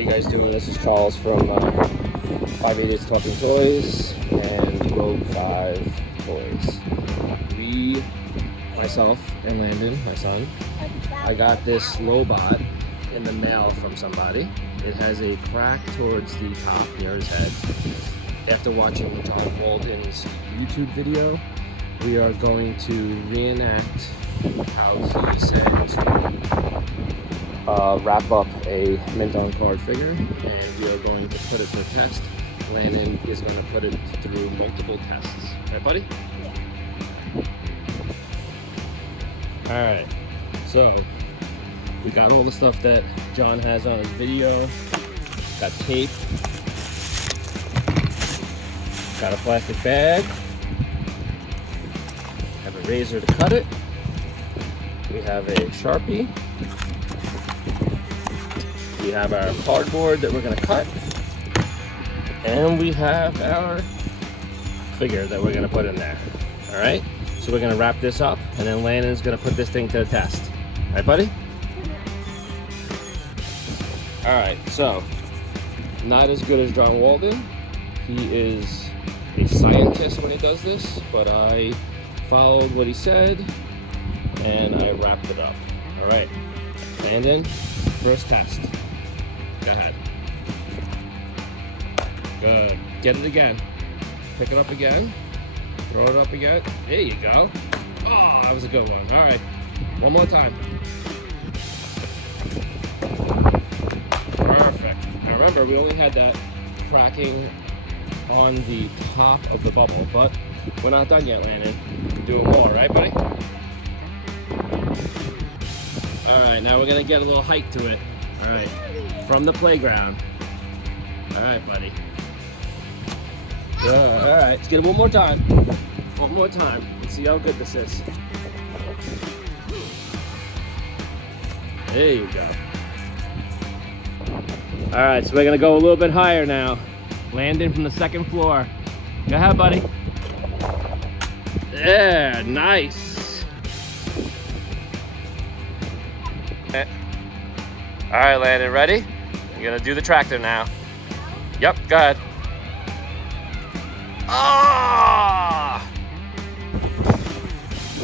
you guys doing? This is Charles from 5 Idiots Talking Toys and Rogue 5 Toys. Myself and Landon, my son, I got this robot in the mail from somebody. It has a crack towards the top near his head. After watching John Walden's YouTube video, we are going to reenact how he said to wrap up a mint on card figure, and we are going to put it to test. Landon is going to put it through multiple tests. Right, buddy? Yeah. Alright, so we got all the stuff that John has on his video. Got tape. Got a plastic bag. Have a razor to cut it. We have a Sharpie. We have our cardboard that we're going to cut. And we have our figure that we're going to put in there. Alright? So we're going to wrap this up, and then Landon's going to put this thing to the test. Right, buddy? Alright, so, not as good as John Walden. He is a scientist when he does this, but I followed what he said, and I wrapped it up. Alright, Landon, first test. Go ahead. Good. Get it again. Pick it up again. Throw it up again. There you go. Oh, that was a good one. All right. One more time. Perfect. Now remember, we only had that cracking on the top of the bubble, but we're not done yet, Landon. We're doing more, right, buddy? All right, now we're going to get a little height to it. All right. From the playground. All right, buddy. Good. All right, let's get it one more time. One more time. Let's see how good this is. There you go. All right, so we're gonna go a little bit higher now. Landon from the second floor. Go ahead, buddy. Yeah, nice. All right, Landon, ready? You're gonna do the tractor now. Yep, go ahead. Ah!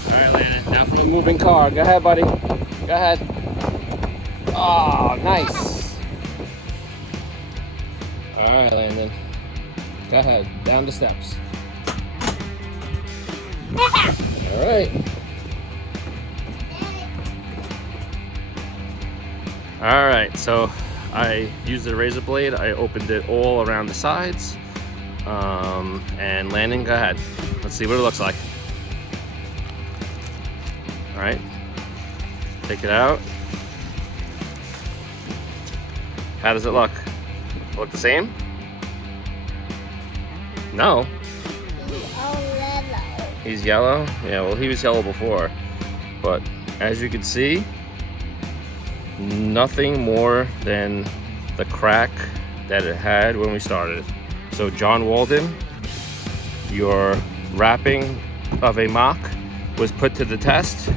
All right, Landon, now for the moving car. Go ahead, buddy. Go ahead. Oh, nice. All right, Landon. Go ahead, down the steps. All right. All right, so I used a razor blade. I opened it all around the sides. And Landon, go ahead. Let's see what it looks like. All right, take it out. How does it look? Look the same? No. He's yellow? Yeah, well, he was yellow before. But as you can see, nothing more than the crack that it had when we started. So John Walden, your wrapping of a mock was put to the test,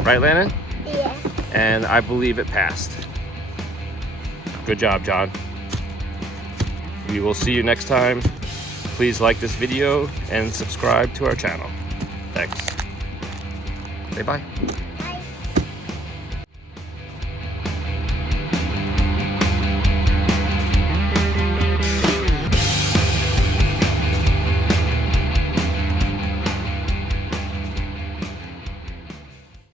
right, Landon? Yeah. And I believe it passed. Good job, John. We will see you next time. Please like this video and subscribe to our channel. Thanks. Say bye.